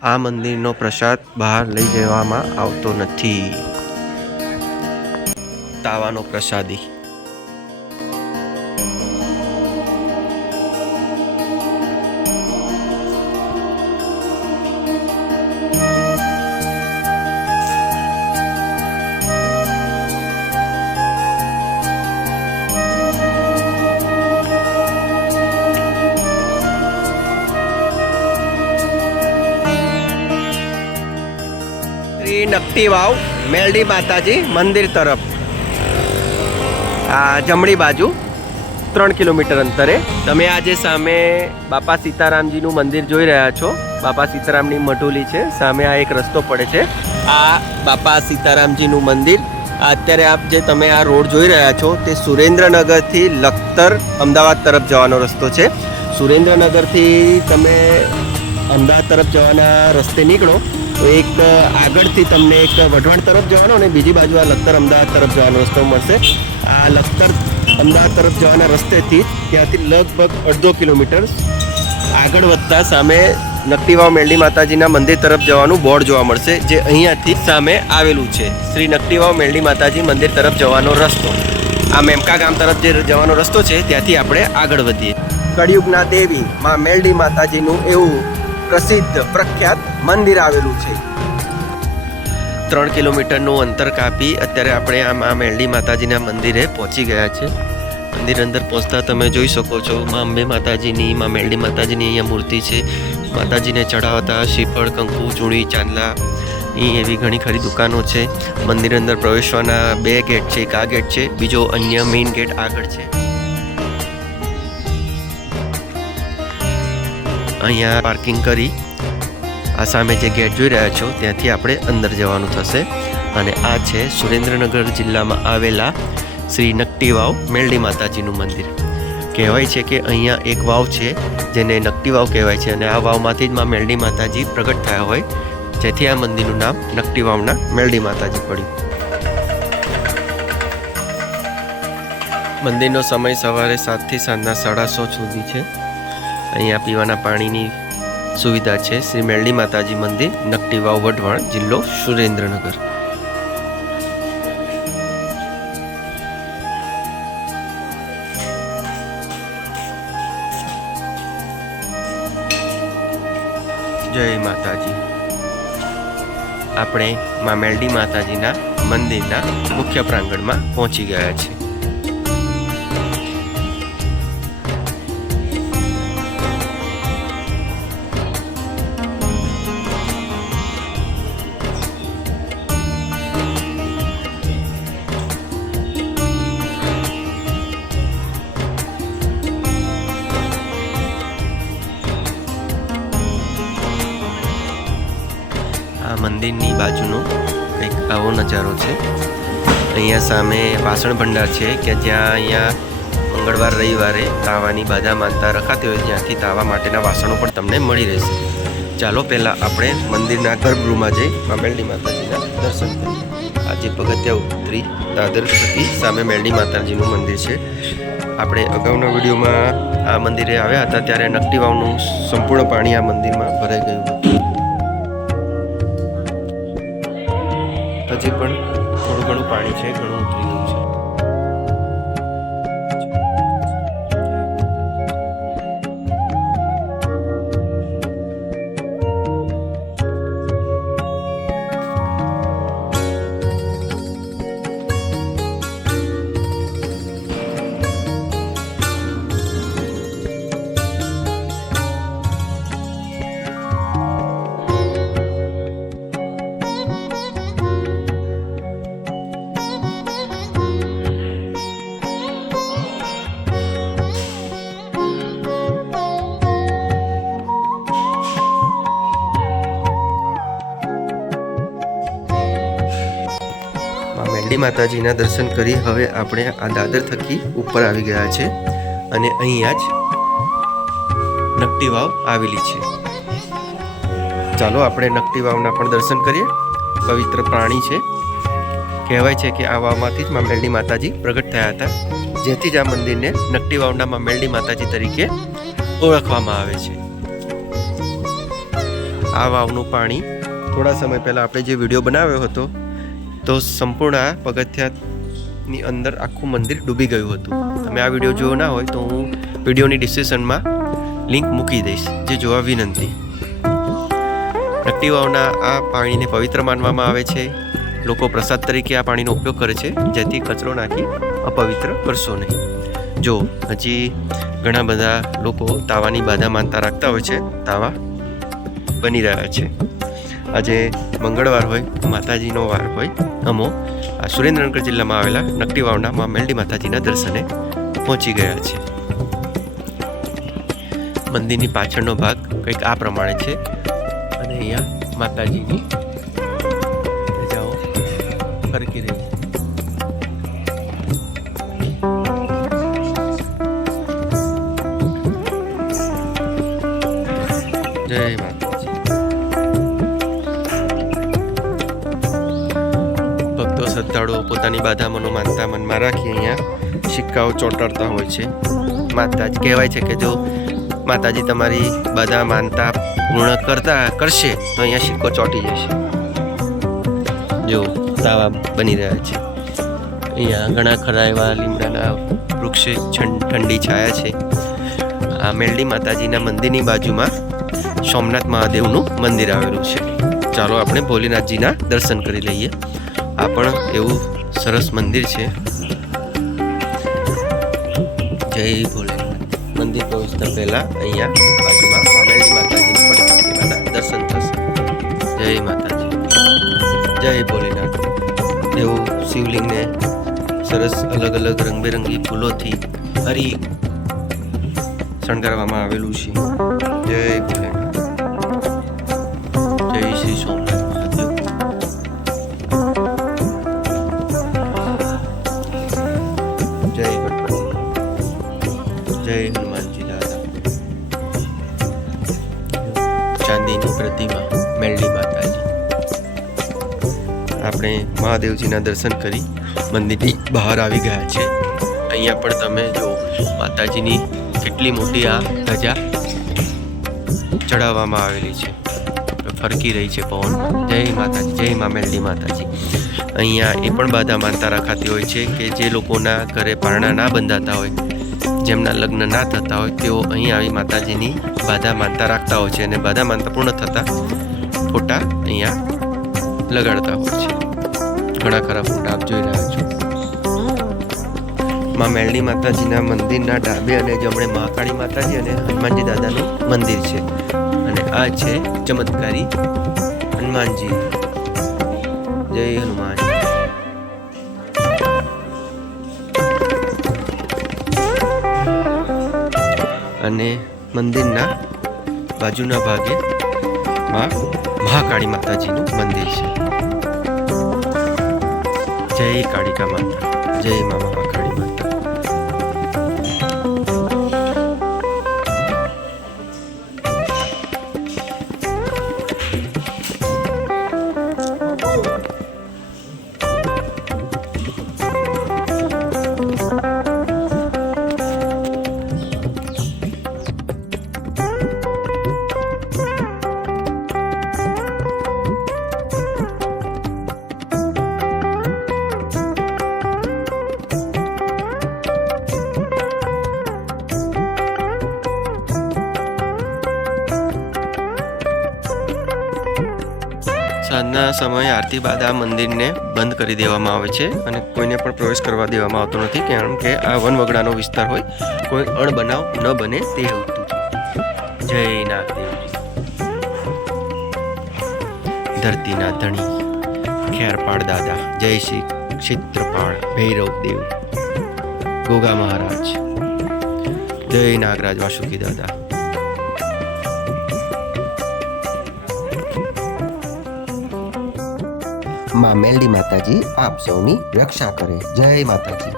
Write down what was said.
આ મંદિરનો પ્રસાદ બહાર લઈ જવામાં આવતો નથી. તાવાનો પ્રસાદી. શ્રી નકટી વાવ મેલડી માતાજી મંદિર તરફ આ જમણી બાજુ 3 કિલોમીટર અંતરે તમે આજે સામે બાપા સીતારામજીનું મંદિર જોઈ રહ્યા છો. બાપા સીતારામની મઢુલી છે, સામે આ એક રસ્તો પડે છે. આ બાપા સીતારામજીનું મંદિર અત્યારે આપ જે તમે આ રોડ જોઈ રહ્યા છો તે સુરેન્દ્રનગરથી લખતર અમદાવાદ તરફ જવાનો રસ્તો છે. સુરેન્દ્રનગરથી તમે અમદાવાદ તરફ જવાના રસ્તે નીકળો તો એક આગળથી તમને એક વઢવાણ તરફ જવાનો અને બીજી બાજુ આ લખતર અમદાવાદ તરફ જવાનો રસ્તો મળશે. આ લખતર અમદાવાદ તરફ જવાના રસ્તેથી ત્યાંથી લગભગ 1.5 કિલોમીટર આગળ વધતા સામે નકટી વાવ મેલડી માતાજીના મંદિર તરફ જવાનું બોર્ડ જોવા મળશે, જે અહીંયાથી સામે આવેલું છે. શ્રી નકટી વાવ મેલડી માતાજી મંદિર તરફ જવાનો રસ્તો. આ મેમકા ગામ તરફ જે જવાનો રસ્તો છે ત્યાંથી આપણે આગળ વધીએ. કળિયુગના દેવી માં મેલડી માતાજીનું એવું પ્રસિદ્ધ પ્રખ્યાત મંદિર આવેલું છે. 3 કિલોમીટરનું અંતર કાપી અત્યારે આપણે આ મેલડી માતાજીના મંદિરે પહોંચી ગયા છે. મંદિર અંદર પહોંચતા તમે જોઈ શકો છો મા અંબે માતાજીની, મા મેલડી માતાજીની અહીંયા મૂર્તિ છે. માતાજીને ચડાવતા શ્રીફળ, કંકુ, ચૂણી, ચાંદલાની એવી ઘણી ખરી દુકાનો છે. મંદિર અંદર પ્રવેશવાના 2 ગેટ છે, એક આ ગેટ છે, બીજો અન્ય મેઇન ગેટ આગળ છે. અહીંયા પાર્કિંગ કરી આ સામે જે ગેટ જોઈ રહ્યા છો ત્યાંથી આપણે અંદર જવાનું થશે. અને આ છે સુરેન્દ્રનગર જિલ્લામાં આવેલા શ્રી નકટી વાવ મેલડી માતાજીનું મંદિર. કહેવાય છે કે અહીંયા એક વાવ છે જેને નકટી વાવ કહેવાય છે અને આ વાવમાંથી જ માં મેલડી માતાજી પ્રગટ થયા હોય, જેથી આ મંદિરનું નામ નકટી વાવના મેલડી માતાજી પડ્યું. મંદિરનો સમય સવારે 7 થી સાંજના 6:30 સુધી છે. અહીંયા પીવાના પાણીની સુવિધા છે. શ્રી મેલડી માતાજી મંદિર, નકટી વાવ, વઢવાણ, જિલ્લો સુરેન્દ્રનગર. જય માતાજી. આપણે માં મેલડી માતાજીના મંદિરના મુખ્ય પ્રાંગણમાં પહોંચી ગયા છીએ. આ મંદિરની બાજુનો કંઈક આવો નજારો છે. અહીંયા સામે વાસણ ભંડાર છે કે જ્યાં અહીંયા મંગળવાર રવિવારે તાવાની બાધા માનતા રખાતી હોય જ્યાંથી તાવા માટેના વાસણો પણ તમને મળી રહેશે. ચાલો પહેલાં આપણે મંદિરના ગર્ભગૃહમાં જઈ મા મેલડી માતાજીના દર્શન કરીએ. આજે પગથિયા ઉતરી દાદર થકી સામે મેલડી માતાજીનું મંદિર છે. આપણે અગાઉના વિડીયોમાં આ મંદિરે આવ્યા હતા ત્યારે નકટી વાવનું સંપૂર્ણ પાણી આ મંદિરમાં ભરાઈ ગયું હતું. હજી પણ થોડું ઘણું પાણી છે, ઘણું ઉતરી ગયું છે. મેલડી માતાજીના દર્શન કરી હવે આપણે આ દાદર થકી ઉપર આવી ગયા છે અને અહીંયા જ નકટી વાવ આવેલી છે. ચાલો આપણે નકટી વાવના પણ દર્શન કરીએ. પવિત્ર પ્રાણી છે. કહેવાય છે કે આ વાવમાંથી જ માં મેલડી માતાજી પ્રગટ થયા હતા, જેથી જ આ મંદિરને નકટી વાવના માં મેલડી માતાજી તરીકે ઓળખવામાં આવે છે. આ વાવનું પાણી થોડા સમય પહેલાં આપણે જે વિડીયો બનાવ્યો હતો તો સંપૂર્ણ આ પગથિયાની અંદર આખું મંદિર ડૂબી ગયું હતું. તમે આ વિડીયો જોયો ના હોય તો હું વિડીયોની ડિસ્ક્રિપ્શનમાં લિંક મૂકી દઈશ, જે જોવા વિનંતી. નકટી વાવના આ પાણીને પવિત્ર માનવામાં આવે છે. લોકો પ્રસાદ તરીકે આ પાણીનો ઉપયોગ કરે છે, જેથી કચરો નાખી અપવિત્ર કરશો નહીં. જો હજી ઘણા બધા લોકો તાવાની બાધા માનતા રાખતા હોય છે. તાવા બની રહ્યા છે. આજે મંગળવાર હોય, માતાજીનો વાર હોય. અમો આ સુરેન્દ્રનગર જિલ્લામાં આવેલા નકટી વાવના મા મેલડી માતાજીના દર્શને પહોંચી ગયા છે. મંદિરની પાછળનો ભાગ કંઈક આ પ્રમાણે છે અને અહીંયા માતાજીની પ્રજાઓ ફરકી રહી છે. જય માતાજી. ભક્તો શ્રદ્ધાળુઓ પોતાની બાધા મનોમાનતા મનમાં રાખી અહીંયા સિક્કાઓ ચોંટાડતા હોય છે. માતાજી કહેવાય છે કે જો માતાજી તમારી બાધા માનતા પૂર્ણ કરશે તો અહીંયા સિક્કો ચોંટી જશે. જો તાવા બની રહ્યા છે. અહીંયા ઘણા ખરા એવા લીમડાના વૃક્ષે ઠંડી છાયા છે. આ મેલડી માતાજીના મંદિરની બાજુમાં સોમનાથ મહાદેવનું મંદિર આવેલું છે. ચાલો આપણે ભોલેનાથજીના દર્શન કરી લઈએ. આ પણ એવું સરસ મંદિર છે. જય ભોલેનાથ. મંદિર પહોંચતા પહેલા અહીંયા બાજુમાં મેલડી માતાજીની પણ પ્રતિમાના દર્શન થશે. જય માતાજી. જય ભોલેનાથ. એવું શિવલિંગને સરસ અલગ અલગ રંગબેરંગી ફૂલોથી હરી શણગારવામાં આવેલું છે. જય ભોલેનાથ. જય શ્રી સોમનાથ મહાદેવ. જય ગણપતિ. જય હનુમાનજી દાદા. ચાંદીની પ્રતિમા મેલડી માતાજી. આપણે મહાદેવજીના દર્શન કરી મંદિરની બહાર આવી ગયા છે. અહીંયા પણ તમે જો માતાજીની કેટલી મોટી આ ધજા ચડાવવામાં આવેલી છે, ફરકી રહી છે પવનમાં. જય માતાજી. જય મા મેલડી માતાજી. અહીંયા એ પણ બાધા માનતા રખાતી હોય છે કે જે લોકોના ઘરે પારણા ના બંધાતા હોય, જેમના લગ્ન ના થતા હોય, તેઓ અહીં આવી માતાજીની બાધા માનતા રાખતા હોય છે અને બાધા માનતા પૂર્ણ થતા ફોટા અહીંયા લગાડતા હોય છે. ઘણા ખરા ફોટા આપ જોઈ રહ્યા છો. માં મેલડી માતાજીના મંદિરના ડાબે અને જમણે મહાકાળી માતાજી અને હનુમાનજી દાદાનું મંદિર છે. અને આ છે ચમત્કારી હનુમાનજી. જય હનુમાન. અને મંદિરના બાજુના ભાગે મહાકાળી માતાજીનું મંદિર છે. જય કાળિકા માતા. જય મા મહાકાળી માતા. સાંજના સમયે આરતી બાદ આ મંદિરને બંધ કરી દેવામાં આવે છે અને કોઈને પણ પ્રવેશ કરવા દેવામાં આવતો નથી, કારણ કે આ વનવગડાનો વિસ્તાર હોય, કોઈ અણબનાવ ન બને તે હેતુથી. જય નાગદેવજી. ધરતીના ધણી ખેરપાળ દાદા. જય શ્રી ક્ષેત્રપાળ ભૈરવ દેવ ગોગા મહારાજ. જય નાગરાજ વાસુકી દાદા. માં મેલડી માતાજી આપ સૌની રક્ષા કરે. જય માતાજી.